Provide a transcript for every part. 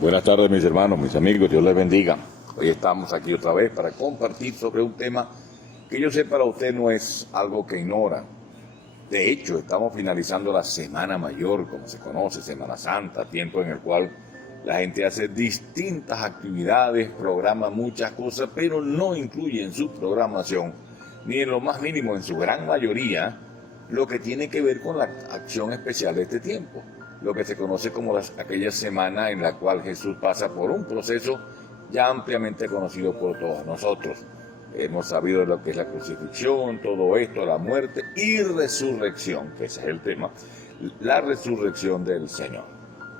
Buenas tardes, mis hermanos, mis amigos, Dios les bendiga. Hoy estamos aquí otra vez para compartir sobre un tema que yo sé para usted no es algo que ignora. De hecho, estamos finalizando la Semana Mayor, como se conoce, Semana Santa, tiempo en el cual la gente hace distintas actividades, programa muchas cosas, pero no incluye en su programación, ni en lo más mínimo, en su gran mayoría, lo que tiene que ver con la acción especial de este tiempo. Lo que se conoce como aquella semana en la cual Jesús pasa por un proceso ya ampliamente conocido por todos nosotros. Hemos sabido lo que es la crucifixión, todo esto, la muerte y resurrección, que ese es el tema, la resurrección del Señor.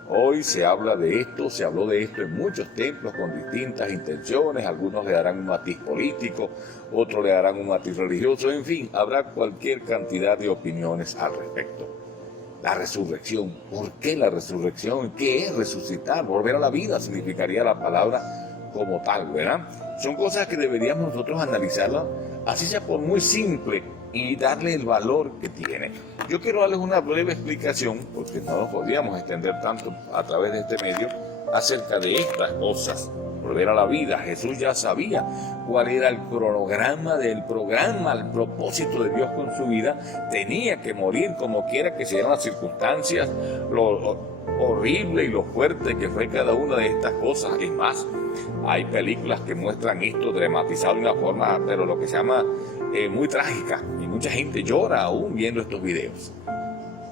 Hoy se habla de esto, se habló de esto en muchos templos con distintas intenciones, algunos le darán un matiz político, otros le darán un matiz religioso, en fin, habrá cualquier cantidad de opiniones al respecto. La resurrección, ¿por qué la resurrección? ¿Qué es resucitar? Volver a la vida significaría la palabra como tal, ¿verdad? Son cosas que deberíamos nosotros analizarlas, así sea por muy simple, y darle el valor que tiene. Yo quiero darles una breve explicación, porque no nos podríamos extender tanto a través de este medio, acerca de estas cosas. Volver a la vida. Jesús ya sabía cuál era el cronograma del programa, el propósito de Dios con su vida. Tenía que morir como quiera que sean las circunstancias, lo horrible y lo fuerte que fue cada una de estas cosas. Es más, hay películas que muestran esto dramatizado de una forma, pero lo que se llama muy trágica, y mucha gente llora aún viendo estos videos.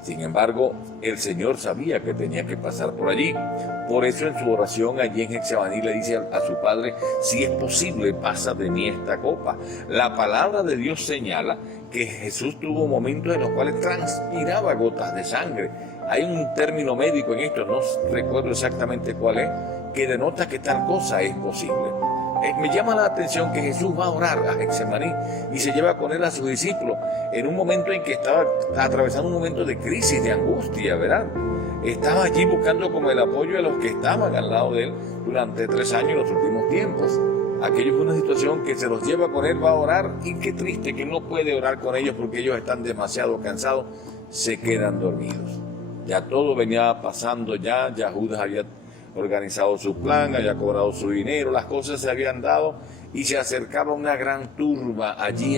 Sin embargo, el Señor sabía que tenía que pasar por allí. Por eso en su oración allí en Getsemaní le dice a su Padre, si es posible, pasa de mí esta copa. La palabra de Dios señala que Jesús tuvo momentos en los cuales transpiraba gotas de sangre. Hay un término médico en esto, no recuerdo exactamente cuál es, que denota que tal cosa es posible. Me llama la atención que Jesús va a orar a Getsemaní y se lleva con él a sus discípulos en un momento en que estaba atravesando un momento de crisis, de angustia, ¿verdad? Estaba allí buscando como el apoyo de los que estaban al lado de él durante 3 años en los últimos tiempos. Aquello fue una situación que se los lleva con él, va a orar, y qué triste que no puede orar con ellos porque ellos están demasiado cansados, se quedan dormidos. Ya todo venía pasando, ya Judas había organizado su plan, había cobrado su dinero, las cosas se habían dado y se acercaba una gran turba allí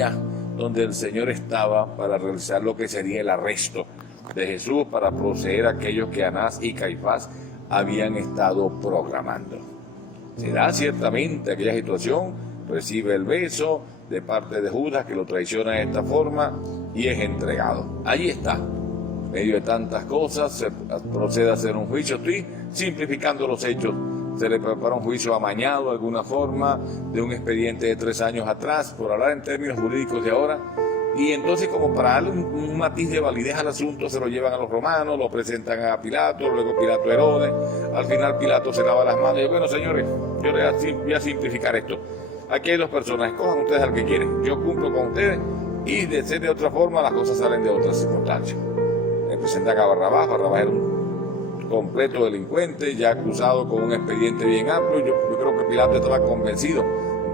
donde el Señor estaba para realizar lo que sería el arresto de Jesús, para proceder a aquellos que Anás y Caifás habían estado programando. Se da ciertamente aquella situación, recibe el beso de parte de Judas que lo traiciona de esta forma y es entregado. Allí está. En medio de tantas cosas, se procede a hacer un juicio. Estoy simplificando los hechos. Se le prepara un juicio amañado de alguna forma, de un expediente de 3 años atrás, por hablar en términos jurídicos de ahora. Y entonces, como para darle un matiz de validez al asunto, se lo llevan a los romanos, lo presentan a Pilato, luego Pilato a Herodes. Al final Pilato se lava las manos y dice, bueno, señores, yo voy a simplificar esto. Aquí hay 2 personas, escojan ustedes al que quieren. Yo cumplo con ustedes y de ser de otra forma, las cosas salen de otras circunstancias. Le presentan a Barrabás. Barrabás era un completo delincuente, ya acusado con un expediente bien amplio. Yo creo que Pilato estaba convencido,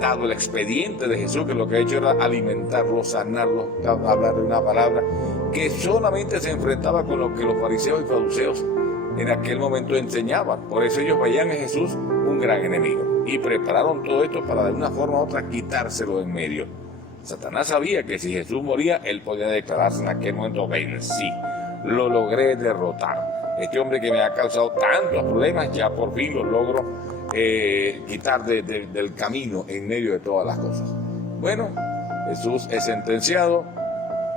dado el expediente de Jesús, que lo que ha hecho era alimentarlo, sanarlo, hablar de una palabra que solamente se enfrentaba con lo que los fariseos y saduceos en aquel momento enseñaban. Por eso ellos veían en Jesús un gran enemigo y prepararon todo esto para de una forma u otra quitárselo en medio. Satanás sabía que si Jesús moría, él podía declararse en aquel momento vencí. Lo logré derrotar. Este hombre que me ha causado tantos problemas, ya por fin lo logro quitar del camino en medio de todas las cosas. Bueno, Jesús es sentenciado,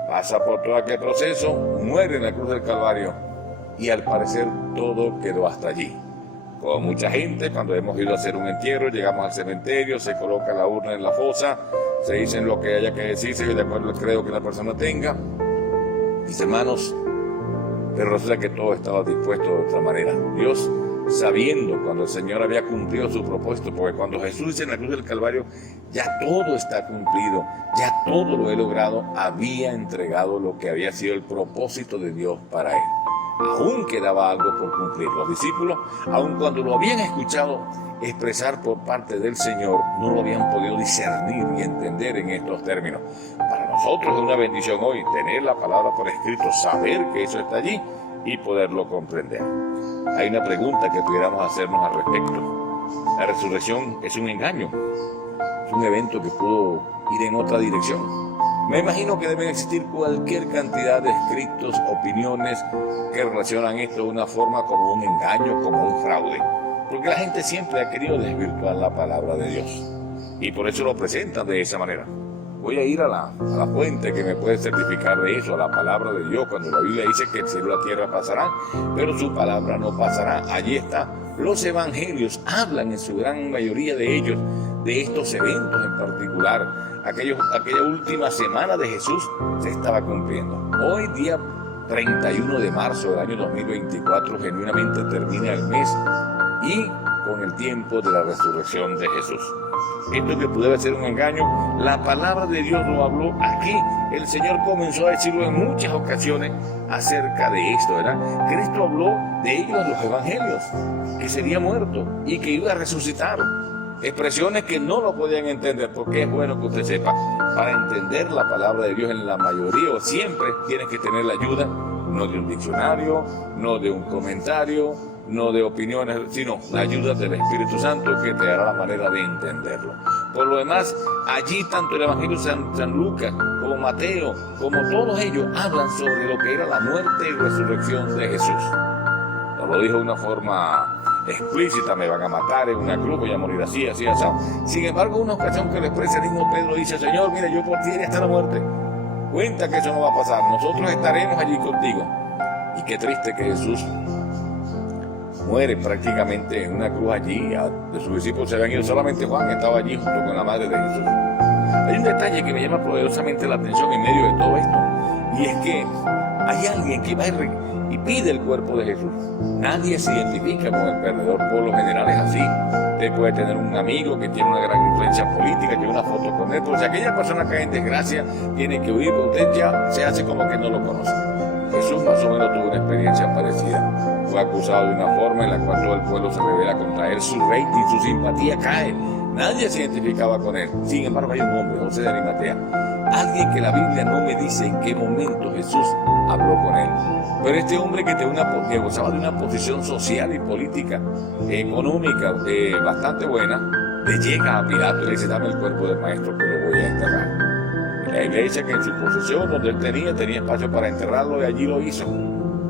pasa por todo aquel proceso, muere en la cruz del Calvario y al parecer todo quedó hasta allí. Con mucha gente, cuando hemos ido a hacer un entierro, llegamos al cementerio, se coloca la urna en la fosa, se dicen lo que haya que decirse de acuerdo al credo que la persona tenga. Mis hermanos, pero resulta que todo estaba dispuesto de otra manera. Dios, sabiendo cuando el Señor había cumplido su propósito, porque cuando Jesús dice en la cruz del Calvario, ya todo está cumplido, ya todo lo he logrado, había entregado lo que había sido el propósito de Dios para él. aún quedaba algo por cumplir. Los discípulos, aun cuando lo habían escuchado expresar por parte del Señor, no lo habían podido discernir y entender en estos términos. Para nosotros es una bendición hoy tener la palabra por escrito, saber que eso está allí y poderlo comprender. Hay una pregunta que pudiéramos hacernos al respecto. La resurrección es un engaño, es un evento que pudo ir en otra dirección. Me imagino que deben existir cualquier cantidad de escritos, opiniones que relacionan esto de una forma como un engaño, como un fraude. Porque la gente siempre ha querido desvirtuar la palabra de Dios. Y por eso lo presentan de esa manera. Voy a ir a la fuente que me puede certificar de eso, a la palabra de Dios, cuando la Biblia dice que el cielo y la tierra pasarán, pero su palabra no pasará. Allí está. Los evangelios hablan en su gran mayoría de ellos de estos eventos en particular. Aquella última semana de Jesús se estaba cumpliendo. Hoy, día 31 de marzo del año 2024, genuinamente termina el mes y con el tiempo de la resurrección de Jesús. Esto que pudiera ser un engaño, la palabra de Dios lo habló aquí. El Señor comenzó a decirlo en muchas ocasiones acerca de esto, ¿verdad? Cristo habló de ellos en los evangelios, que sería muerto y que iba a resucitar. Expresiones que no lo podían entender, porque es bueno que usted sepa, para entender la palabra de Dios en la mayoría o siempre tienes que tener la ayuda, no de un diccionario, no de un comentario, no de opiniones, sino la ayuda del Espíritu Santo que te dará la manera de entenderlo. Por lo demás, allí tanto el Evangelio de San Lucas como Mateo, como todos ellos, hablan sobre lo que era la muerte y resurrección de Jesús. No lo dijo de una forma explícita, me van a matar en una cruz, voy a morir así, así, así. Sin embargo, una ocasión que lo expresa el mismo Pedro dice: Señor, mira, yo por ti iré hasta la muerte. Cuenta que eso no va a pasar, nosotros estaremos allí contigo. Y qué triste que Jesús muere prácticamente en una cruz allí. De sus discípulos se habían ido, solamente Juan estaba allí junto con la madre de Jesús. Hay un detalle que me llama poderosamente la atención en medio de todo esto, y es que hay alguien que va y pide el cuerpo de Jesús. Nadie se identifica con el perdedor, por lo general es así. Usted puede tener un amigo que tiene una gran influencia política, tiene una foto con él, pero si aquella persona cae en desgracia, tiene que huir, pero usted ya se hace como que no lo conoce. Jesús más o menos tuvo una experiencia parecida. Fue acusado de una forma en la cual todo el pueblo se rebela contra él, su rating, su simpatía cae. Nadie se identificaba con él. Sin embargo, hay un hombre, José de Arimatea, alguien que la Biblia no me dice en qué momento Jesús habló con él. Pero este hombre que gozaba de una posición social y política, económica bastante buena, le llega a Pilato y le dice: dame el cuerpo del maestro que lo voy a enterrar. Y la Biblia dice que en su posesión, donde él tenía espacio para enterrarlo, y allí lo hizo.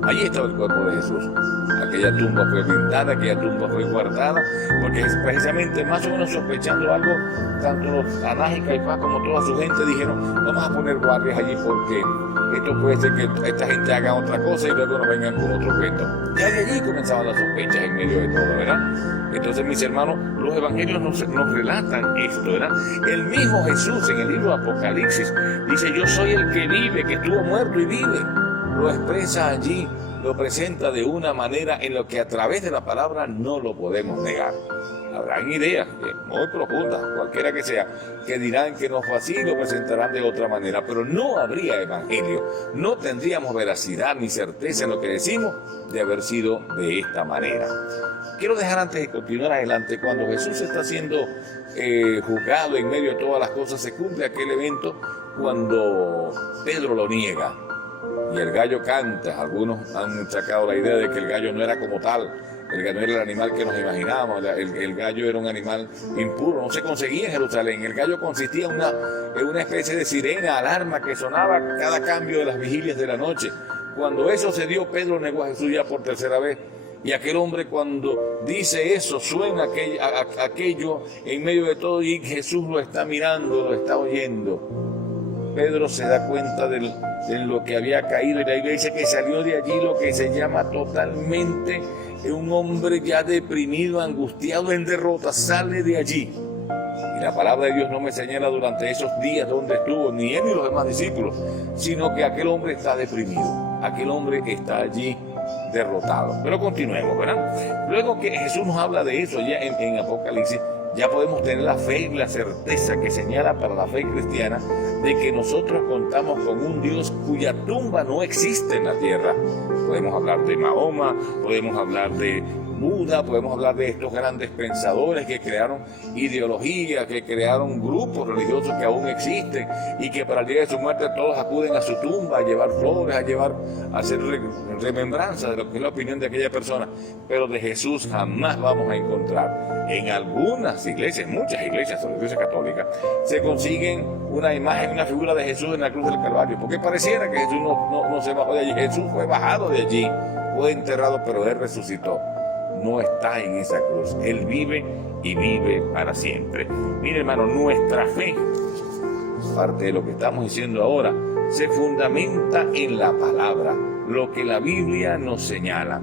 Allí estaba el cuerpo de Jesús. Aquella tumba fue blindada, aquella tumba fue guardada, porque es precisamente, más o menos sospechando algo, tanto los Anás y Caifás como toda su gente dijeron: vamos a poner guardias allí porque esto puede ser que esta gente haga otra cosa y luego nos vengan con otro cuento. Ya de allí comenzaban las sospechas en medio de todo, ¿verdad? Entonces, mis hermanos, los evangelios nos relatan esto, ¿verdad? El mismo Jesús en el libro de Apocalipsis dice: yo soy el que vive, que estuvo muerto y vive. Lo expresa allí, lo presenta de una manera en la que a través de la palabra no lo podemos negar. Habrán ideas muy profundas, cualquiera que sea, que dirán que no fue así y lo presentarán de otra manera, pero no habría evangelio, no tendríamos veracidad ni certeza en lo que decimos de haber sido de esta manera. Quiero dejar, antes de continuar adelante, cuando Jesús está siendo juzgado en medio de todas las cosas, se cumple aquel evento cuando Pedro lo niega y el gallo canta. Algunos han sacado la idea de que el gallo no era como tal, el gallo era el animal que nos imaginábamos, el gallo era un animal impuro, no se conseguía en Jerusalén. El gallo consistía en una especie de sirena, alarma que sonaba cada cambio de las vigilias de la noche. Cuando eso se dio, Pedro negó a Jesús ya por tercera vez. Y aquel hombre, cudo dice eso, suena aquello en medio de todo, y Jesús lo está mirando, lo está oyendo. Pedro se da cuenta de lo que había caído, y la Biblia dice que salió de allí lo que se llama totalmente un hombre ya deprimido, angustiado, en derrota. Sale de allí. Y la palabra de Dios no me señala durante esos días donde estuvo, ni él ni los demás discípulos, sino que aquel hombre está deprimido, aquel hombre está allí derrotado. Pero continuemos, ¿verdad? Luego que Jesús nos habla de eso ya en Apocalipsis, ya podemos tener la fe y la certeza que señala para la fe cristiana de que nosotros contamos con un Dios cuya tumba no existe en la tierra. Podemos hablar de Mahoma, podemos hablar de Buda, podemos hablar de estos grandes pensadores que crearon ideologías, que crearon grupos religiosos que aún existen y que para el día de su muerte todos acuden a su tumba a llevar flores, a hacer remembranza de lo que es la opinión de aquella persona. Pero de Jesús jamás vamos a encontrar. En algunas iglesias, muchas iglesias, sobre la iglesia católica, se consiguen una imagen, una figura de Jesús en la cruz del Calvario, porque pareciera que Jesús no se bajó de allí. Jesús fue bajado de allí, fue enterrado, pero Él resucitó. No está en esa cruz. Él vive y vive para siempre. Mire, hermano, nuestra fe, parte de lo que estamos diciendo ahora, se fundamenta en la palabra, lo que la Biblia nos señala.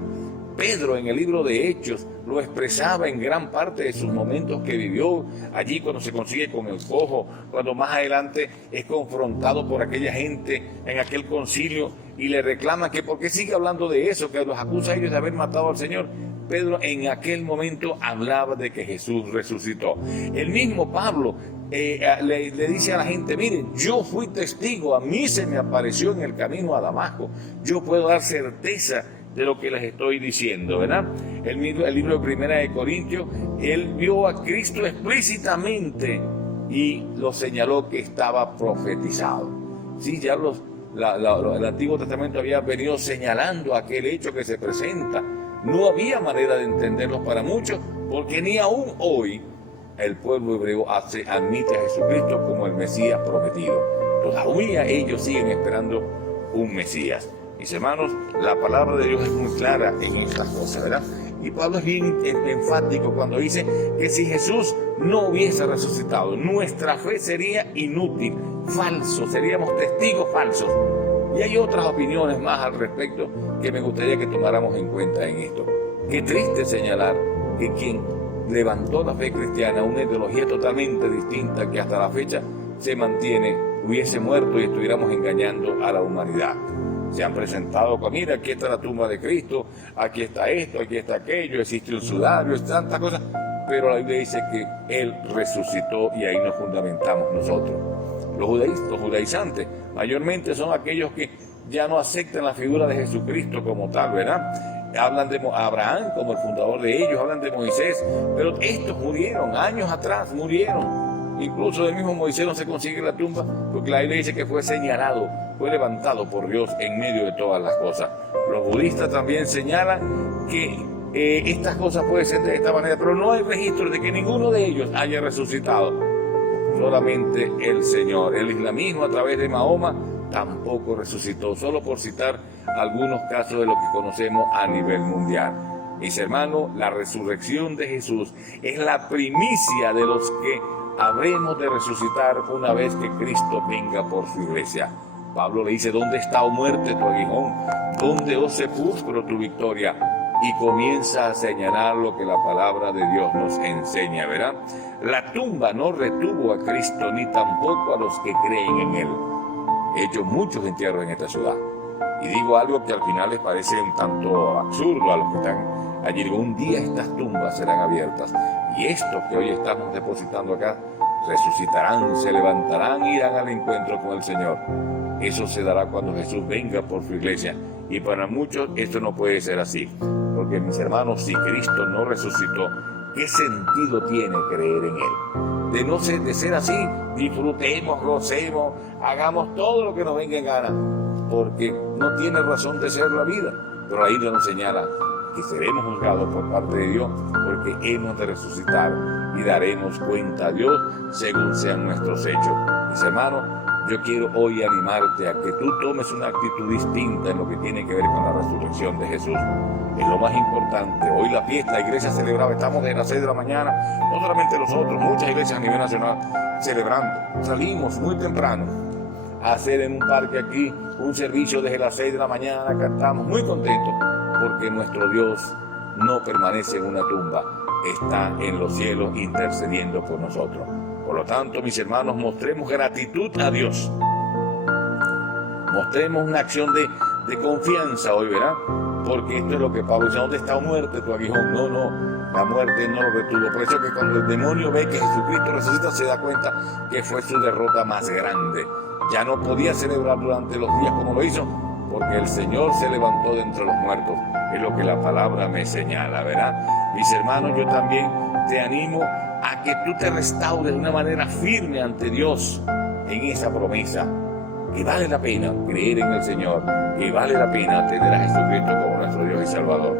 Pedro en el libro de Hechos lo expresaba en gran parte de sus momentos que vivió allí cuando se consigue con el cojo, cuando más adelante es confrontado por aquella gente en aquel concilio y le reclama que por qué sigue hablando de eso, que los acusa a ellos de haber matado al Señor. Pedro en aquel momento hablaba de que Jesús resucitó. El mismo Pablo le dice a la gente, miren, yo fui testigo, a mí se me apareció en el camino a Damasco, yo puedo dar certeza de lo que les estoy diciendo, ¿verdad? El libro de 1 Corintios, él vio a Cristo explícitamente y lo señaló que estaba profetizado. Sí, ya el Antiguo Testamento había venido señalando aquel hecho que se presenta. No había manera de entenderlos para muchos, porque ni aún hoy el pueblo hebreo admite a Jesucristo como el Mesías prometido. Todavía ellos siguen esperando un Mesías. Mis hermanos, la palabra de Dios es muy clara en estas cosas, ¿verdad? Y Pablo es bien enfático cuando dice que si Jesús no hubiese resucitado, nuestra fe sería inútil, falso, seríamos testigos falsos. Y hay otras opiniones más al respecto que me gustaría que tomáramos en cuenta en esto. Qué triste señalar que quien levantó la fe cristiana, una ideología totalmente distinta que hasta la fecha se mantiene, hubiese muerto y estuviéramos engañando a la humanidad. Se han presentado con, mira, aquí está la tumba de Cristo, aquí está esto, aquí está aquello, existe un sudario, tantas cosas, pero la Biblia dice que Él resucitó y ahí nos fundamentamos nosotros. Los judaizantes mayormente son aquellos que ya no aceptan la figura de Jesucristo como tal, ¿verdad? Hablan de Abraham como el fundador de ellos, hablan de Moisés, pero estos murieron, años atrás murieron. Incluso del mismo Moisés no se consigue la tumba, porque la Biblia dice que fue señalado, fue levantado por Dios en medio de todas las cosas. Los budistas también señalan que estas cosas pueden ser de esta manera, pero no hay registro de que ninguno de ellos haya resucitado. Solamente el Señor. El islamismo a través de Mahoma tampoco resucitó, solo por citar algunos casos de lo que conocemos a nivel mundial. Mis hermanos, la resurrección de Jesús es la primicia de los que habremos de resucitar una vez que Cristo venga por su iglesia. Pablo le dice, ¿dónde está, oh muerte, tu aguijón? ¿Dónde, oh sepulcro, tu victoria? Y comienza a señalar lo que la palabra de Dios nos enseña, ¿verdad? La tumba no retuvo a Cristo, ni tampoco a los que creen en Él. He hecho muchos entierros en esta ciudad. Y digo algo que al final les parece un tanto absurdo a los que están allí. Digo, un día estas tumbas serán abiertas. Y estos que hoy estamos depositando acá, resucitarán, se levantarán y irán al encuentro con el Señor. Eso se dará cuando Jesús venga por su iglesia. Y para muchos esto no puede ser así. Porque, mis hermanos, si Cristo no resucitó, ¿qué sentido tiene creer en Él? De ser así, disfrutemos, gocemos, hagamos todo lo que nos venga en gana, porque no tiene razón de ser la vida. Pero la Biblia nos señala que seremos juzgados por parte de Dios, porque hemos de resucitar y daremos cuenta a Dios según sean nuestros hechos. Mis hermanos, yo quiero hoy animarte a que tú tomes una actitud distinta en lo que tiene que ver con la resurrección de Jesús. Es lo más importante. Hoy la fiesta, la iglesia celebraba, estamos desde las 6 de la mañana, no solamente nosotros, muchas iglesias a nivel nacional celebrando. Salimos muy temprano a hacer en un parque aquí un servicio desde las 6 de la mañana, cantamos muy contentos, porque nuestro Dios no permanece en una tumba, está en los cielos intercediendo por nosotros. Por lo tanto, mis hermanos, mostremos gratitud a Dios. Mostremos una acción de confianza hoy, ¿verdad? Porque esto es lo que Pablo dice, ¿dónde está muerte tu aguijón? No, la muerte no lo retuvo. Por eso que cuando el demonio ve que Jesucristo resucita, se da cuenta que fue su derrota más grande. Ya no podía celebrar durante los días como lo hizo, porque el Señor se levantó de entre los muertos. Es lo que la palabra me señala, ¿verdad? Mis hermanos, yo también te animo a que tú te restaures de una manera firme ante Dios en esa promesa. Que vale la pena creer en el Señor, que vale la pena tener a Jesucristo como nuestro Dios y Salvador.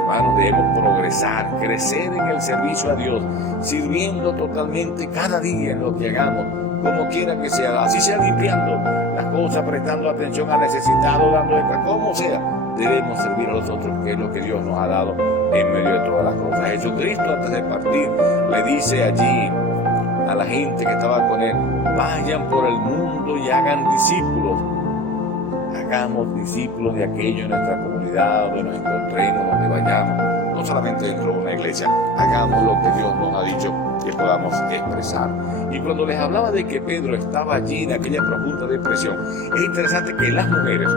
Hermanos, debemos progresar, crecer en el servicio a Dios, sirviendo totalmente cada día en lo que hagamos, como quiera que sea, así sea limpiando las cosas, prestando atención al necesitado, dando extra, como sea, debemos servir a los otros, que es lo que Dios nos ha dado en medio de todas las cosas. Jesucristo, antes de partir, le dice allí a la gente que estaba con él: vayan por el mundo y hagan discípulos. Hagamos discípulos de aquello en nuestra comunidad, donde nos encontremos, donde vayamos, no solamente dentro de una iglesia. Hagamos lo que Dios nos ha dicho que podamos expresar. Y cuando les hablaba de que Pedro estaba allí en aquella profunda depresión, es interesante que las mujeres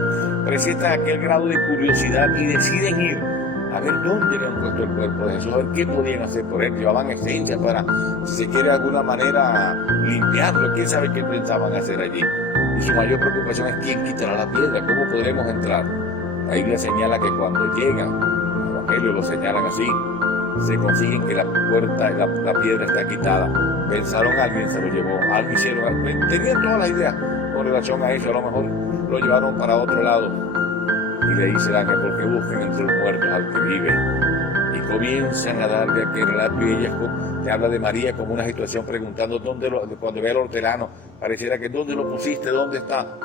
presentan aquel grado de curiosidad y deciden ir a ver dónde le han puesto el cuerpo de Jesús, a ver qué podían hacer por él. Llevaban esencia para, si se quiere de alguna manera, limpiarlo. ¿Quién sabe qué pensaban hacer allí? Y su mayor preocupación es quién quitará la piedra, cómo podremos entrar. La Biblia señala que cuando llegan, el Evangelio lo señalan así, se consiguen que la puerta, la piedra está quitada. Pensaron, alguien se lo llevó, algo hicieron, tenían todas las ideas con relación a eso. A lo mejor lo llevaron para otro lado. Y le dice el ángel: porque busquen entre los muertos al que vive. Y comienzan a darle aquel relato, y ella te habla de María como una situación preguntando cuando ve al hortelano, pareciera que ¿dónde lo pusiste? ¿Dónde está?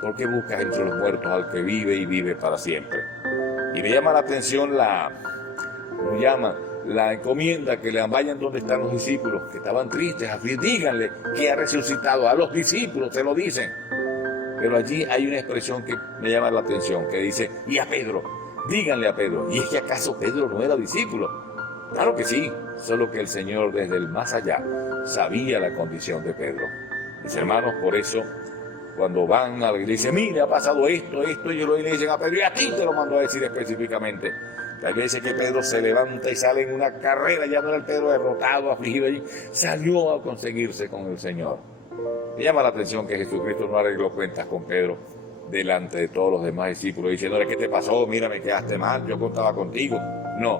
¿Por qué buscas entre los muertos al que vive y vive para siempre? Y me llama la atención la encomienda que le vayan donde están los discípulos, que estaban tristes, así, díganle que ha resucitado. A los discípulos se lo dicen. Pero allí hay una expresión que me llama la atención, que dice: y a Pedro, díganle a Pedro. ¿Y es que acaso Pedro no era discípulo? Claro que sí, solo que el Señor desde el más allá sabía la condición de Pedro. Mis hermanos, por eso, cuando van a la iglesia, mire, ha pasado esto, y le dicen a Pedro: y a ti te lo mandó a decir específicamente. Hay veces que Pedro se levanta y sale en una carrera, ya no era el Pedro derrotado, afligido allí, salió a conseguirse con el Señor. Me llama la atención que Jesucristo no arregló cuentas con Pedro delante de todos los demás discípulos, diciéndole: ¿qué te pasó? Mira, me quedaste mal, yo contaba contigo. No,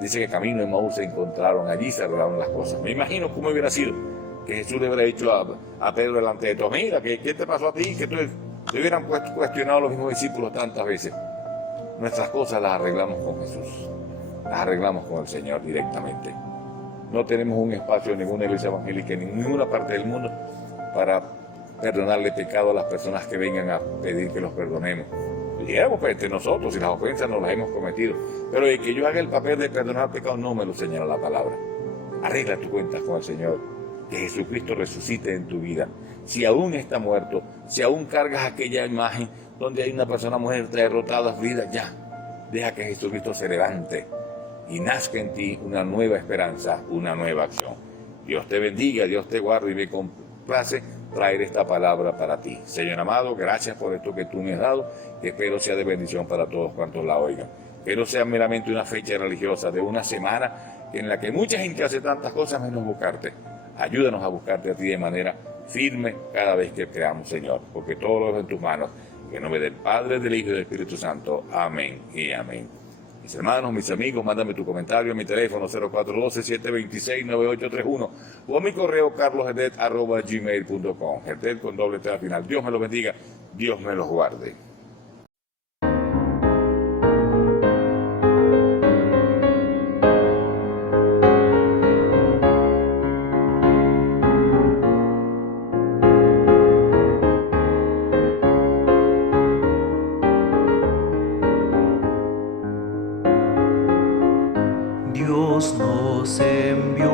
dice que camino en Maús se encontraron, allí se arreglaron las cosas. Me imagino cómo hubiera sido que Jesús le hubiera dicho a Pedro delante de todos: mira, ¿qué te pasó a ti? Que te hubieran cuestionado los mismos discípulos tantas veces. Nuestras cosas las arreglamos con Jesús, las arreglamos con el Señor directamente. No tenemos un espacio en ninguna iglesia evangélica en ninguna parte del mundo para perdonarle pecado a las personas que vengan a pedir que los perdonemos. Llegamos entre nosotros y las ofensas no las hemos cometido, pero de que yo haga el papel de perdonar pecados no me lo señala la palabra. Arregla tus cuentas con el Señor, que Jesucristo resucite en tu vida. Si aún está muerto, si aún cargas aquella imagen donde hay una persona muerta, derrotada, afligida, ya, deja que Jesucristo se levante y nazca en ti una nueva esperanza, una nueva acción. Dios te bendiga, Dios te guarde, y me complace traer esta palabra para ti. Señor amado, gracias por esto que tú me has dado, que espero sea de bendición para todos cuantos la oigan. Que no sea meramente una fecha religiosa de una semana en la que mucha gente hace tantas cosas menos buscarte. Ayúdanos a buscarte a ti de manera firme cada vez que creamos, Señor, porque todo lo dejo en tus manos. En nombre del Padre, del Hijo y del Espíritu Santo. Amén y amén. Mis hermanos, mis amigos, mándame tu comentario a mi teléfono 0412-726-9831 o a mi correo carlosgedet@gmail.com. Gedet con doble T al final. Dios me los bendiga, Dios me los guarde. Dios nos envió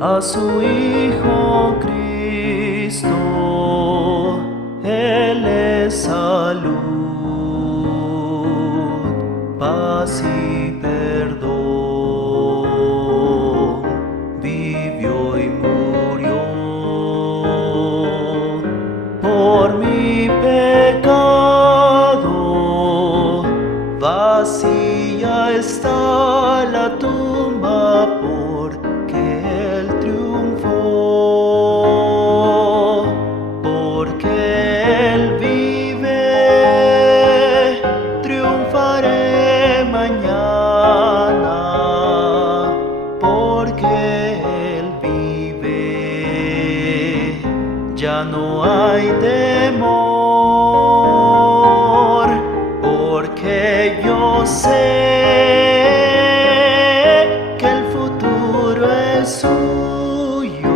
a su Hijo Cristo, Él es salud, paz y perdón, vivió y murió por mi pecado, vacía está la tumba porque Él triunfó. ya no hay temor, porque yo sé que el futuro es suyo.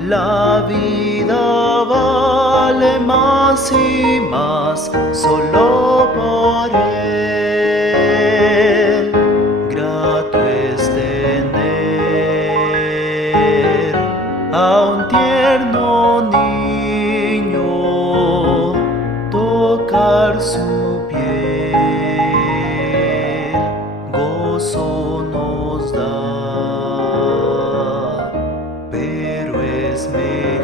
La vida vale más y más solo por Él. Grato es tener a un tierno niño, tocar su piel, gozo nos da, pero es mejor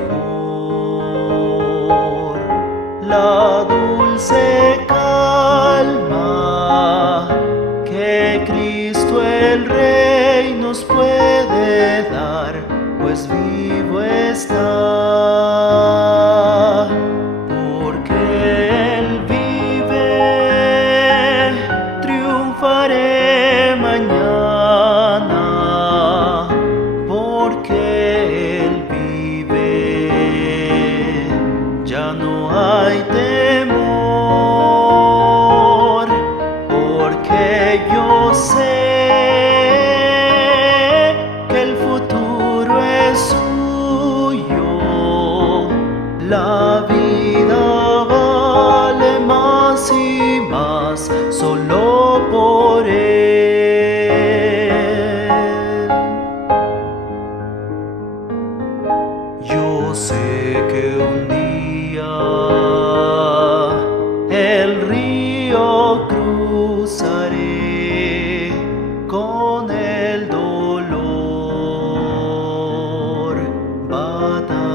la dulce calma que Cristo el Rey nos puede dar, pues vivo está, porque Él vive, triunfaré mañana, porque Él vive, ya no hay temor, porque yo sé que el futuro es suyo. La vida vale más y más solo por Él. Yo sé que un día el río cruzaré con el dolor, batallaré,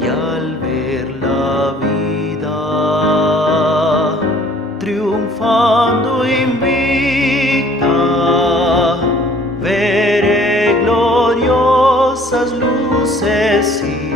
y al ver la vida triunfando invicta, veré gloriosas luces y